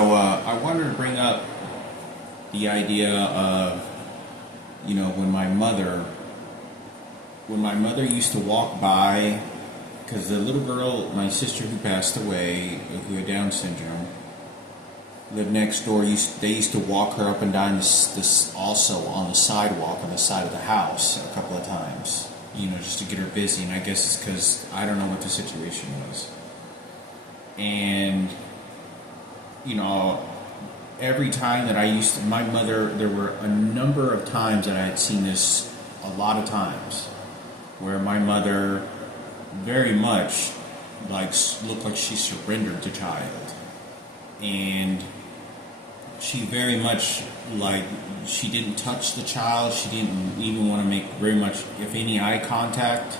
I wanted to bring up the idea of, when my mother used to walk by, because the little girl, my sister who passed away, who had Down syndrome, lived next door. They used to walk her up and down this also on the sidewalk on the side of the house a couple of times, just to get her busy. And I guess it's because I don't know what the situation was. And every time that my mother, there were a number of times that I had seen this, a lot of times, where my mother very much looked like she surrendered the child. And she very much, she didn't touch the child. She didn't even want to make very much, if any, eye contact.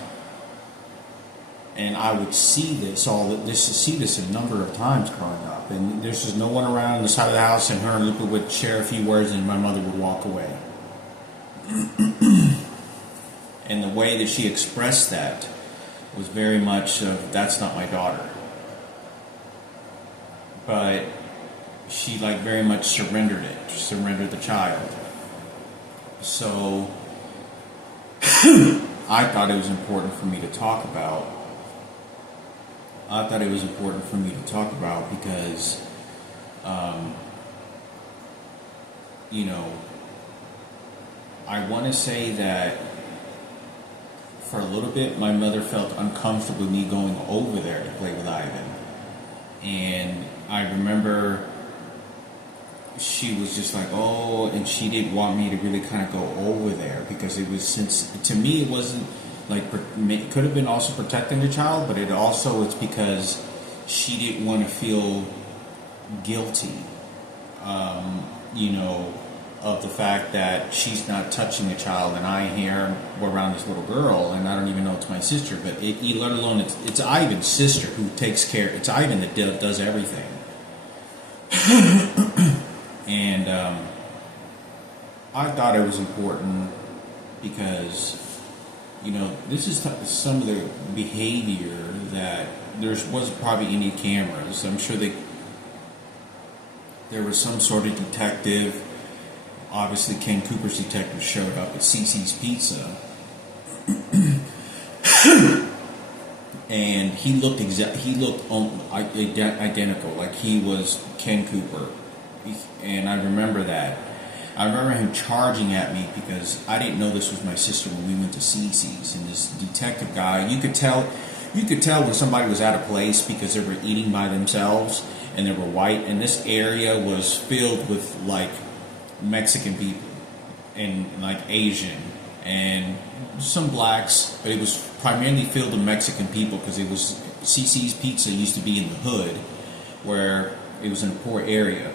And I would see this a number of times growing up. And there's just no one around on the side of the house, and her and Luca would share a few words, and my mother would walk away. And the way that she expressed that was very much of, that's not my daughter. But she very much surrendered the child. So I thought it was important for me to talk about. Because, I want to say that for a little bit, my mother felt uncomfortable with me going over there to play with Ivan. And I remember she was just and she didn't want me to really kind of go over there, because to me it wasn't it could have been also protecting the child, but it's because she didn't want to feel guilty, of the fact that she's not touching the child, and I here around this little girl, and I don't even know it's my sister, but let alone it's Ivan's sister who takes care. It's Ivan that does everything. And I thought it was important because, this is some of the behavior that wasn't probably any cameras. I'm sure there was some sort of detective. Obviously, Ken Cooper's detective showed up at Cece's Pizza, and he looked identical, like he was Ken Cooper. And I remember that. I remember him charging at me because I didn't know this was my sister when we went to Cece's. And this detective guy, you could tell when somebody was out of place because they were eating by themselves and they were white. And this area was filled with Mexican people and Asian and some blacks, but it was primarily filled with Mexican people because it was Cece's Pizza used to be in the hood, where it was in a poor area.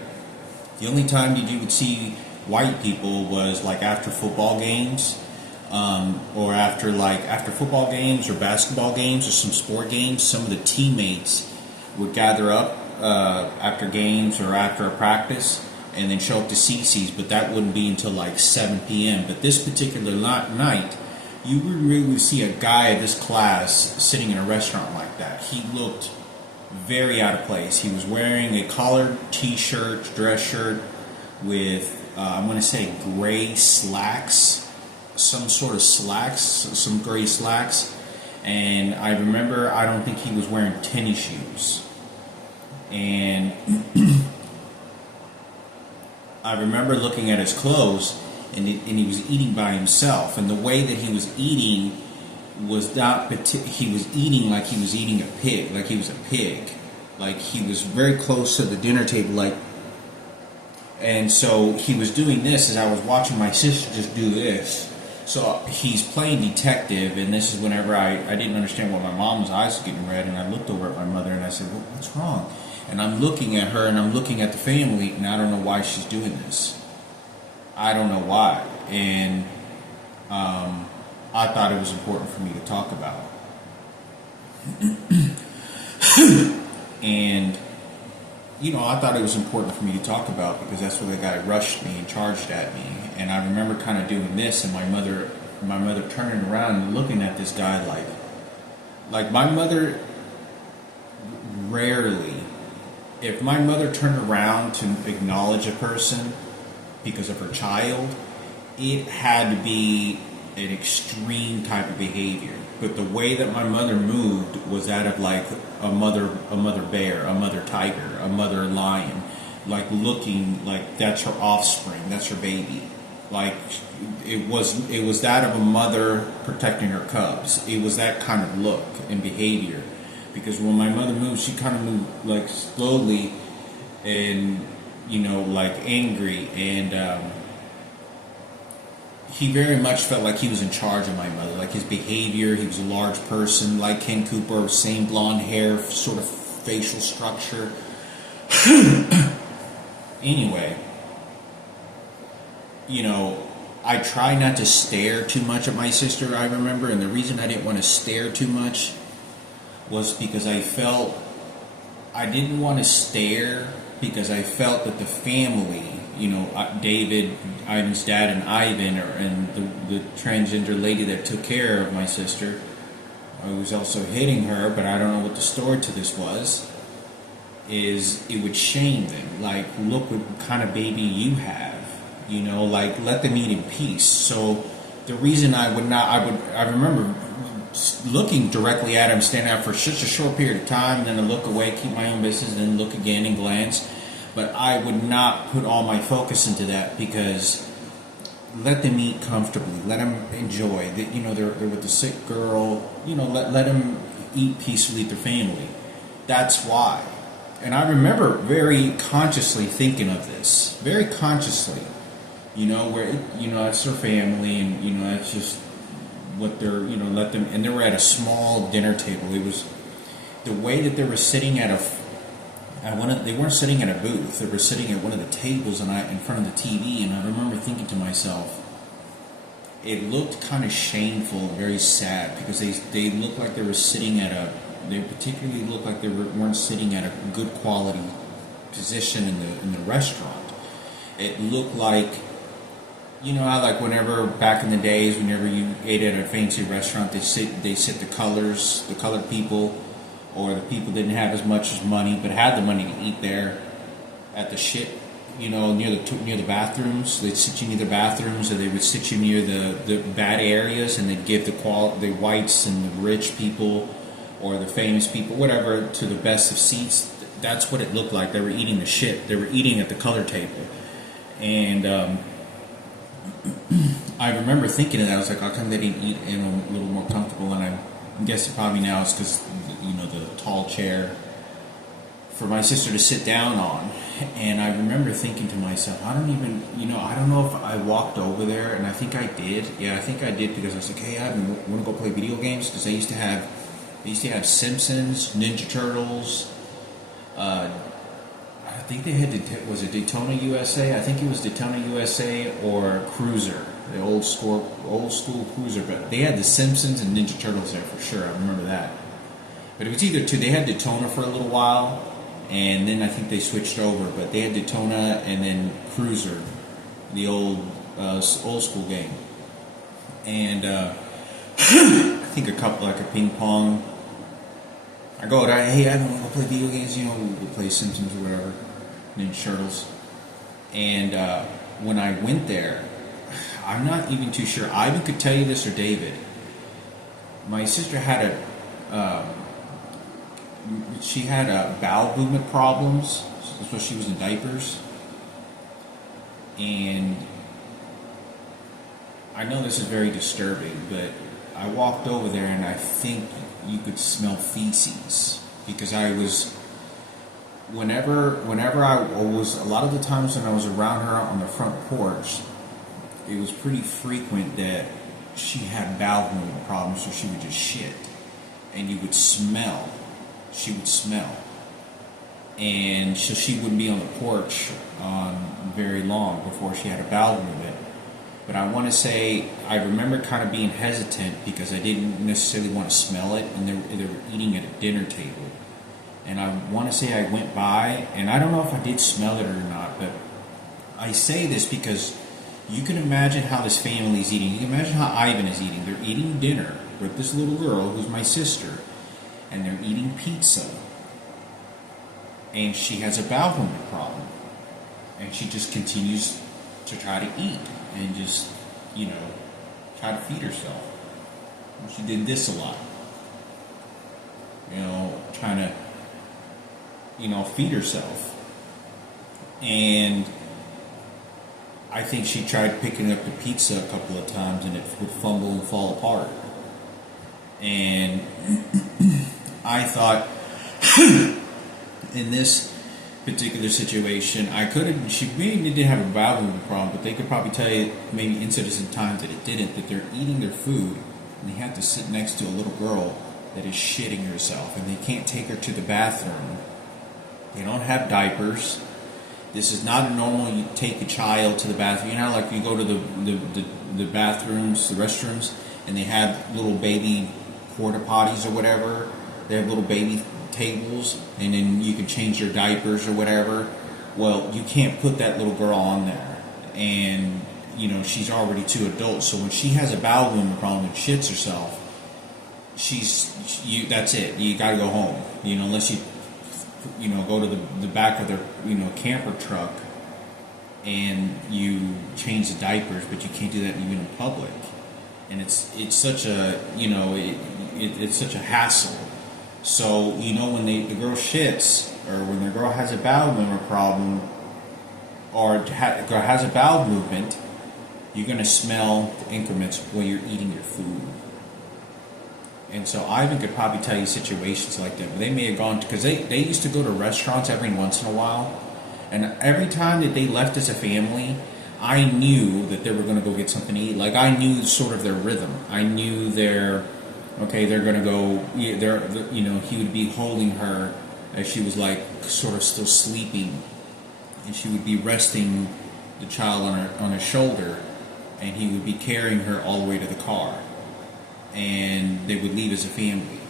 The only time that you would see white people was after football games, or after football games or basketball games or some sport games. Some of the teammates would gather up after games or after a practice and then show up to Cece's, but that wouldn't be until 7 p.m. But this particular night, you would really see a guy of this class sitting in a restaurant like that. He looked very out of place. He was wearing a collared t-shirt, dress shirt with, I'm going to say gray slacks, some sort of slacks, some gray slacks. And I remember, I don't think he was wearing tennis shoes. And I remember looking at his clothes, and he was eating by himself. And the way that he was eating was not, he was eating like he was eating a pig, like he was a pig. He was very close to the dinner table, and so he was doing this as I was watching my sister just do this. So he's playing detective, and this is whenever I didn't understand why my mom's eyes were getting red, and I looked over at my mother and I said, what's wrong? And I'm looking at her and I'm looking at the family, and I don't know why she's doing this. I don't know why. And I thought it was important for me to talk about. And, I thought it was important for me to talk about because that's where the guy rushed me and charged at me. And I remember kind of doing this, and my mother turning around and looking at this guy like my mother rarely if my mother turned around to acknowledge a person because of her child, it had to be an extreme type of behavior. But the way that my mother moved was that of like a mother bear, a mother tiger, a mother lion, like looking like that's her offspring, that's her baby. Like it was that of a mother protecting her cubs. It was that kind of look and behavior. Because when my mother moved, she kind of moved like slowly and, like angry. And he very much felt like he was in charge of my mother. Like his behavior, he was a large person, like Ken Cooper, same blonde hair, sort of facial structure. Anyway, I try not to stare too much at my sister, I remember. And the reason I didn't want to stare too much was because I didn't want to stare because I felt that the family, David, Ivan's dad, and Ivan, and the transgender lady that took care of my sister, I was also hitting her, but I don't know what the story to this was, is it would shame them. Like, look what kind of baby you have, like, let them eat in peace. So the reason I remember looking directly at him, standing out for such a short period of time, and then I look away, keep my own business, and then look again and glance. But I would not put all my focus into that because let them eat comfortably, let them enjoy. They're with the sick girl. Let them eat peacefully with their family. That's why. And I remember very consciously thinking of this, very consciously. Where it's their family, and that's just what they're, let them. And they were at a small dinner table. It was the way that they were sitting they weren't sitting at a booth. They were sitting at one of the tables in front of the TV. And I remember thinking to myself, it looked kind of shameful, very sad, because they looked like they were sitting they particularly looked like they weren't sitting at a good quality position in the restaurant. It looked like, how like whenever back in the days, whenever you ate at a fancy restaurant, they sit the colored people, or the people didn't have as much money but had the money to eat there at the near the bathrooms. They'd sit you near the bathrooms, or they would sit you near the bad areas, and they'd give the whites and the rich people or the famous people, whatever, to the best of seats. That's what it looked like. They were eating the shit. They were eating at the color table. And I remember thinking of that. I was like, how come they didn't eat in a little more comfortable? And I'm guessing probably now it's because, the tall chair for my sister to sit down on. And I remember thinking to myself, I don't know if I walked over there, and I think I did. Yeah, I think I did, because I was like, hey, I want to go play video games, because they used to have Simpsons, Ninja Turtles. I think they had, was it Daytona USA? I think it was Daytona USA or Cruiser, the old school Cruiser. But they had the Simpsons and Ninja Turtles there for sure. I remember that. But it was either two. They had Daytona for a little while, and then I think they switched over. But they had Daytona and then Cruiser, the old school game. And I think a couple, like a ping pong. I go, hey, I want to go play video games, we'll play Simpsons or whatever, Ninja Turtles. And when I went there, I'm not even too sure. Ivan could tell you this, or David. My sister had she had bowel movement problems. That's why she was in diapers. And I know this is very disturbing, but I walked over there, and I think you could smell feces, because I was, whenever I was, a lot of the times when I was around her on the front porch, it was pretty frequent that she had bowel movement problems, so she would just shit, and you would smell. She would smell, and so she wouldn't be on the porch very long before she had a bowel movement. But I want to say, I remember kind of being hesitant because I didn't necessarily want to smell it, and they were eating at a dinner table. And I want to say I went by, and I don't know if I did smell it or not, but I say this because you can imagine how this family is eating. You can imagine how Ivan is eating. They're eating dinner with this little girl who's my sister, and they're eating pizza. and she has a bowel movement problem, and she just continues to try to eat and just, try to feed herself. She did this a lot, trying to, feed herself. And I think she tried picking up the pizza a couple of times and it would fumble and fall apart. And I thought, in this particular situation, she maybe did have a bowel movement problem, but they could probably tell you maybe incidents and times that it didn't, that they're eating their food and they have to sit next to a little girl that is shitting herself and they can't take her to the bathroom. They don't have diapers. This is not a normal, you take a child to the bathroom. You know, like you go to the bathrooms, the restrooms, and they have little baby porta potties or whatever. They have little baby tables, and then you can change their diapers or whatever. Well, you can't put that little girl on there. And, she's already too adult. So when she has a bowel movement problem and shits herself, that's it. You got to go home. Unless you go to the back of their, camper truck and you change the diapers, but you can't do that even in public. And it's such a, it's such a hassle. So, when the girl shits, or when the girl has a bowel movement problem, or girl has a bowel movement, you're going to smell the increments while you're eating your food. And so Ivan could probably tell you situations like that. But they may have gone, because they used to go to restaurants every once in a while. And every time that they left as a family, I knew that they were going to go get something to eat. Like, I knew sort of their rhythm. I knew they're going to go, he would be holding her as she was like sort of still sleeping. And she would be resting the child on her shoulder. And he would be carrying her all the way to the car. And they would leave as a family.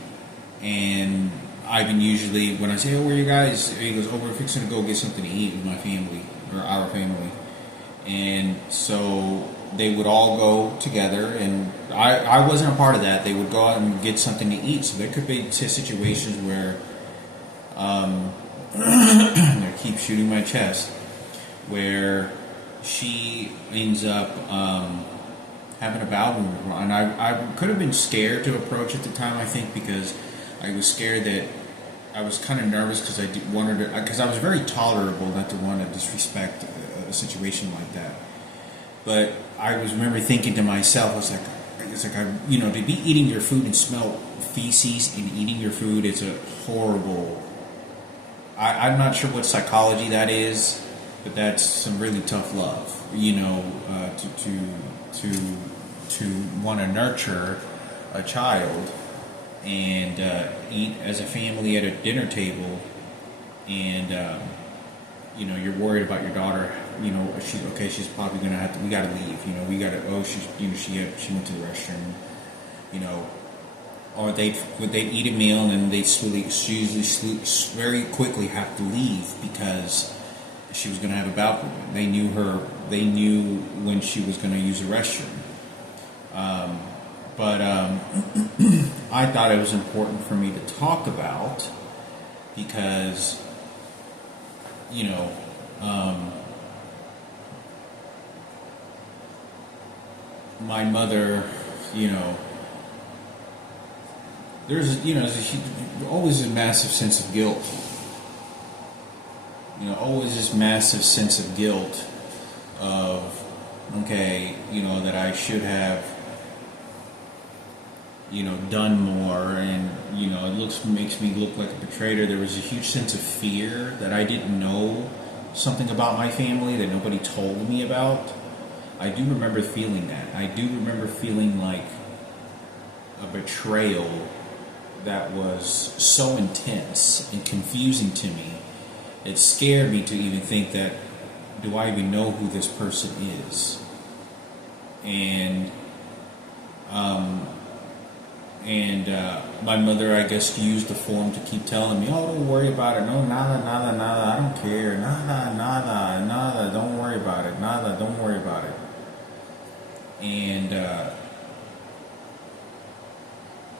And Ivan usually, when I say, "Oh, where are you guys?" He goes, "Oh, we're fixing to go get something to eat with my family, or our family." And so they would all go together, and I wasn't a part of that. They would go out and get something to eat. So there could be situations where I keep shooting my chest, where she ends up having a bowel movement, and I could have been scared to approach at the time. I think because I was scared that I was kind of nervous because because I was very tolerable not to want to disrespect a situation like that. But I remember thinking to myself, to be eating your food and smell feces and eating your food is a horrible. I'm not sure what psychology that is, but that's some really tough love. To want to nurture a child and eat as a family at a dinner table, and you're worried about your daughter. She's probably gonna have to. We gotta leave. We gotta. Oh, she went to the restroom. Or they'd eat a meal and then they'd usually very quickly have to leave because she was gonna have a bowel movement. They knew when she was gonna use the restroom. But I thought it was important for me to talk about because, my mother, there's always a massive sense of guilt. Always this massive sense of guilt of, that I should have, done more, and it makes me look like a betrayer. There was a huge sense of fear that I didn't know something about my family that nobody told me about. I do remember feeling that. I do remember feeling like a betrayal that was so intense and confusing to me. It scared me to even think that, do I even know who this person is? And my mother, I guess, used the form to keep telling me, "Oh, don't worry about it. No, nada, I don't care. Nada, don't worry about it. Nada, don't worry about it." And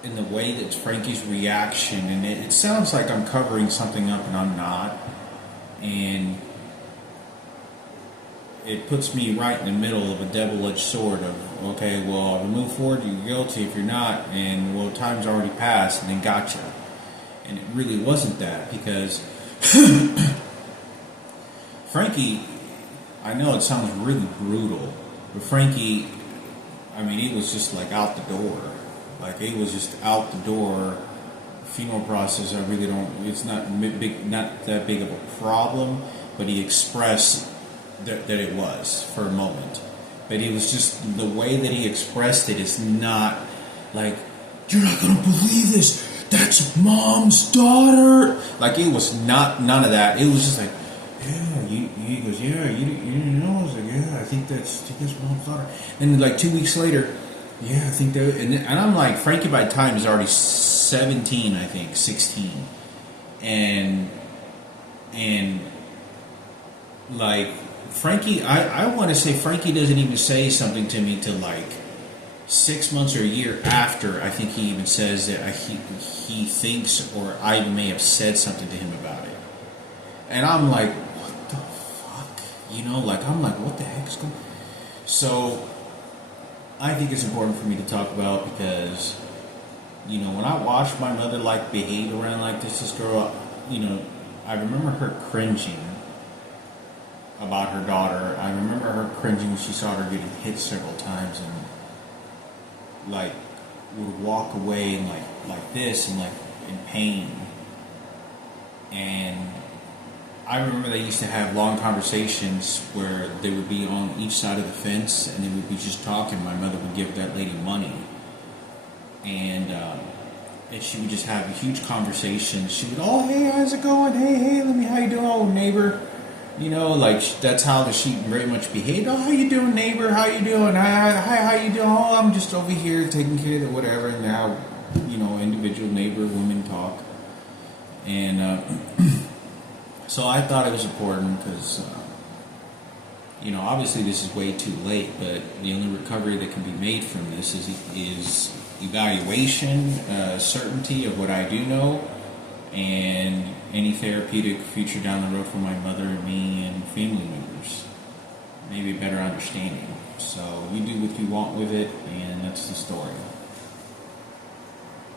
in the way that Frankie's reaction, and it sounds like I'm covering something up, and I'm not, and it puts me right in the middle of a double-edged sword of, okay, well, if you move forward, you're guilty. If you're not, and well, time's already passed, and then gotcha. And it really wasn't that, because Frankie, I know it sounds really brutal, but Frankie, I mean, he was just like out the door. Like, he was just out the door. Funeral process, I really don't, it's not that big of a problem, but he expressed that it was for a moment. But it was just the way that he expressed it is not like, you're not gonna believe this, that's Mom's daughter. Like, it was not, none of that. It was just like, yeah, he goes, yeah, you didn't know? I was like, yeah, I think that's Mom's daughter. And like 2 weeks later, yeah, I think that, and I'm like, Frankie by the time is already 17, I think, 16. And like, Frankie, I want to say Frankie doesn't even say something to me till like 6 months or a year after. I think he even says that he thinks, or I may have said something to him about it. And I'm like, what the fuck? You know, like, I'm like, what the heck is going on? So I think it's important for me to talk about, because, you know, when I watched my mother like behave around like this girl, you know, I remember her cringing about her daughter. I remember her cringing when she saw her getting hit several times, and like would walk away and like this, and like in pain. And I remember they used to have long conversations where they would be on each side of the fence, and they would be just talking. My mother would give that lady money, and she would just have a huge conversation. She would, oh, hey, how's it going? Hey, let me, how you doing, old neighbor? You know, like, that's how she very much behaved. Oh, how you doing, neighbor? How you doing? Hi, how you doing? Oh, I'm just over here taking care of whatever. And now, you know, individual neighbor women talk. And so I thought it was important because, you know, obviously this is way too late, but the only recovery that can be made from this is evaluation, certainty of what I do know, and any therapeutic future down the road for my mother and me and family members. Maybe a better understanding. So you do what you want with it, and that's the story.